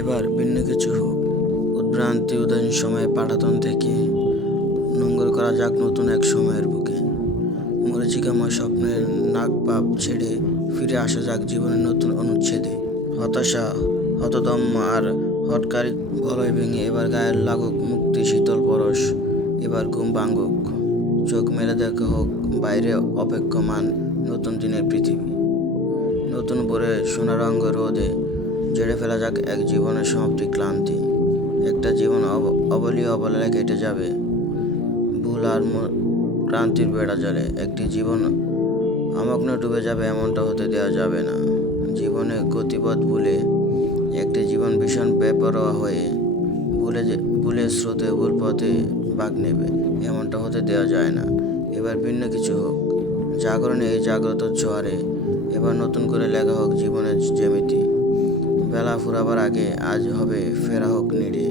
এবার ভিন্ন কিছু হোক। উদ্ভ্রান্তি উদাসীন সময়ে পাঠাতন থেকে নোংর করা যাক নতুন এক সময়ের বুকে। মরিচিকাময় স্বপ্নের নাক পাপ ছেড়ে ফিরে আসা যাক জীবনের নতুন অনুচ্ছেদে। হতাশা হতদম্য আর হটকারী বলয় ভেঙে এবার গায়ের লাগুক মুক্তি শীতল পরশ, এবার ঘুম ভাঙ্গুক চোখ মেলে দেখা হোক বাইরে অপেক্ষমান নতুন দিনের পৃথিবী। নতুন ভোরে সোনারঙ্গ রোদে জেড়ে ফেলা যাক এক জীবনের সমাপ্তি ক্লান্তি। একটা জীবন অব- অবলীয় অবলায় কেটে যাবে। ভুল আর ক্রান্তির বেড়া জলে। একটি জীবন আমগ্ন ডুবে যাবে এমনটা হতে দেওয়া যাবে না। জীবনে গতিপথ ভুলে একটি জীবন ভীষণ বেপরোয়া হয়ে ভুলে ভুলে স্রোতে ভুল পথে বাঘ নেবে, এমনটা হতে দেওয়া যায় না। এবার ভিন্ন কিছু হোক। জাগরণে এই জাগ্রত জোয়ারে এবার নতুন করে লেখা হোক জীবনের ফুরাবার আগে আজ হবে ফেরা হোক নিড়ে।